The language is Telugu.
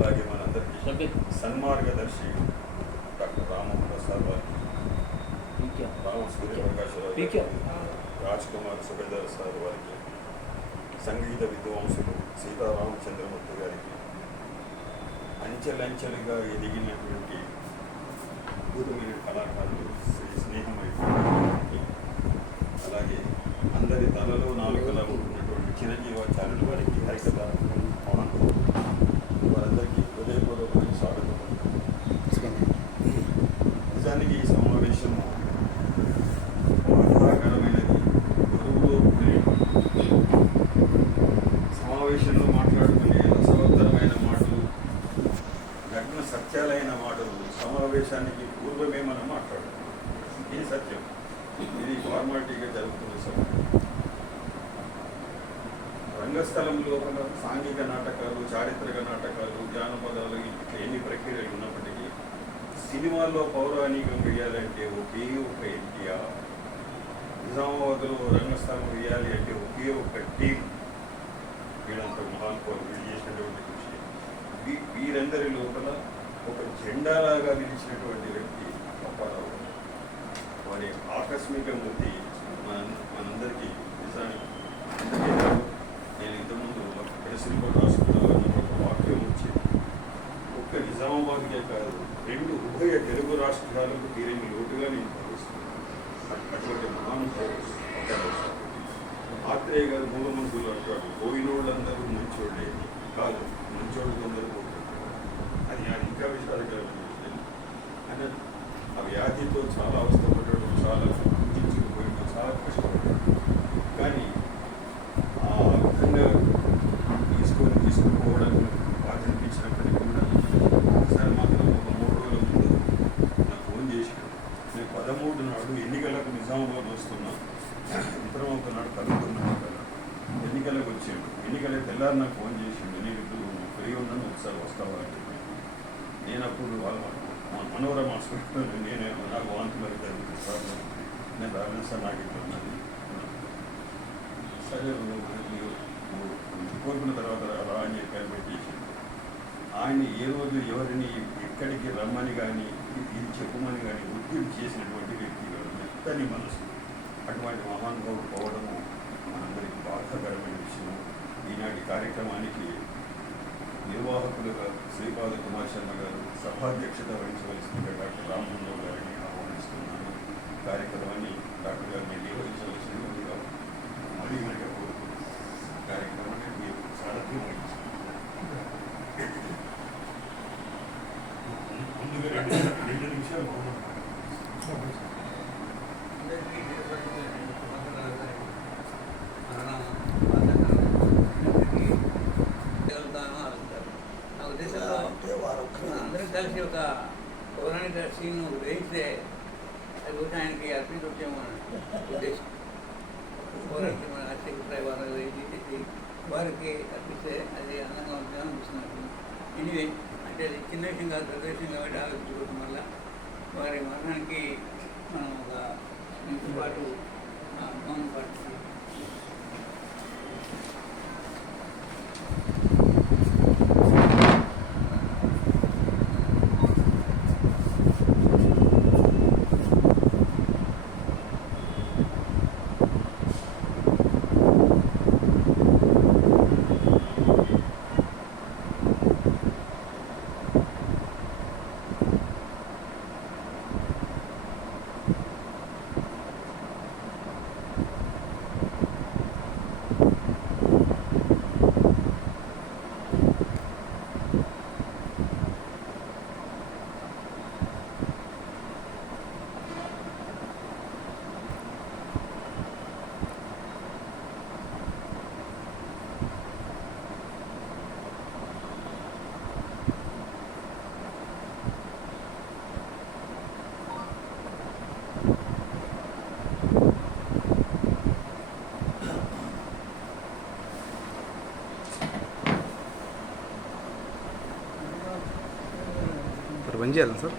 అలాగే మనందరికీ సన్మార్గదర్శి డాక్టర్ రామప్రసాద్ వారికి రామ సూర్యప్రకాశరావు పీకే. రాజ్ కుమార్ సుబేదార్ సార్ వారికి సంగీత విద్వాంసులు సీతారామచంద్రమూర్తి గారికి అంచెలంచెలుగా ఎదిగినటువంటి అద్భుతమైన కళాకారులు శ్రీ స్నేహమై అలాగే అందరి తలలో నాలుకలా ఉన్నటువంటి చిరంజీవాచార్యులు వారికి హరికథ సమావేశానికి పూర్వమే మనం మాట్లాడాలి ఇది సత్యం. ఇది ఫార్మాలిటీగా జరుగుతున్న సమయం రంగస్థలం లోపల సాంఘిక నాటకాలు చారిత్రక నాటకాలు జానపదాలు ఇట్లా ఎన్ని ప్రక్రియలు ఉన్నప్పటికీ సినిమాల్లో పౌరాణికం వేయాలంటే ఒకే ఒక ఎన్టీఆర్. నిజామాబాద్లో రంగస్థలం వేయాలి అంటే ఒకే ఒక టీం. వీళ్ళంత మహానుభావులు. వీళ్ళు చేసినటువంటి కృషి. వీ- వీరందరి లోపల ఒక జెండాలాగా నిలిచినటువంటి వ్యక్తి అప్పారావు వారి ఆకస్మిక మృతి మన మనందరికీ నిజానికి అందుకే నేను ఇంతకుముందు ప్రెస్ రిపోర్ట్ ఒక వాక్యం వచ్చింది. ఒక్క నిజామాబాద్కే కాదు రెండు ఉభయ తెలుగు రాష్ట్రాలకు తీరని లోటుగా నేను భావిస్తున్నాను. అటువంటి మహానుభావుడు ఆత్రేయ గారు మూలమంతులు అంటాడు పోయినోళ్ళందరూ మంచోళ్ళే కాదు మంచోళ్ళు అందరూ పోతారు ఇంకా విషాదకరమైన విషయం అని ఆ వ్యాధితో చాలా అవస్థపడ్డాడు చాలా కుంచుకుపోయాడు చాలా కష్టపడ్డాడు కానీ ఆ విధంగా తీసుకొని తీసుకుపోవడానికి బాధ అనిపించినప్పటికీ కూడా ఒకసారి మాత్రం ఒక మూడు రోజుల ముందు నాకు ఫోన్ చేశాడు నేను పదమూడు నాడు ఎన్నికలకు నిజామాబాద్ వస్తున్నా ఇతరం ఒక నాడు కలుగుతున్నాను ఎన్నికలకు వచ్చాడు. ఎన్నికల తెల్లారి నాకు ఫోన్ చేసిండు. నేను ఇప్పుడు ఫ్రీ ఉన్నాను ఒకసారి వస్తావా అని నేను అప్పుడు వాళ్ళ మనోరమ హాస్పిటల్ నేను నాకు వాంతి అయితే జరుగుతుంది సార్ నేను రాలేదు సార్ నాకు ఇట్లా ఉన్నది. సరే నువ్వు నువ్వు కోరుకున్న తర్వాత రా అని చెప్పి ఆయన ఆయన ఏ రోజు ఎవరిని ఎక్కడికి రమ్మని కానీ ఇది చెప్పమని కానీ ఒత్తిడి చేసినటువంటి వ్యక్తి మెత్తని మనసు. అటువంటి మహానుభావుడు పోవడము మనందరికీ బాధాకరమైన విషయం ఈనాటి కార్యక్రమానికి నిర్వాహకులుగా శ్రీపాద కుమార్ శర్మ గారు సభాధ్యక్షత వహించవలసిందిగా డాక్టర్ రామచంద్రరావు గారిని ఆహ్వానిస్తున్నాను. కార్యక్రమాన్ని డాక్టర్ గారిని నిర్వహించవలసిందిగా మరీ కార్యక్రమాన్ని మీరు సారథ్యం వహించారు ముందుగా రెండు రెండు నిమిషాలు మౌనం నా ఉద్దేశంలో అందరం కలిసి ఒక పౌరాణిక సీన్ వేయిస్తే అది కూడా ఆయనకి అర్పించవచ్చేమో అని ఉద్దేశం పౌరాణిక మన అక్షయ వారు వేయించి వారికి అర్పిస్తే అది అందంగా ఉంటుందని అనిపిస్తున్నట్టు ఎనివే అంటే అది చిన్న విషయం కాదు పెద్ద విషయం కాబట్టి ఆలోచించుకోవడం వల్ల వారి మరణానికి మనం ఒక ఇంటి పాటు బంద్ చేయాలి సార్.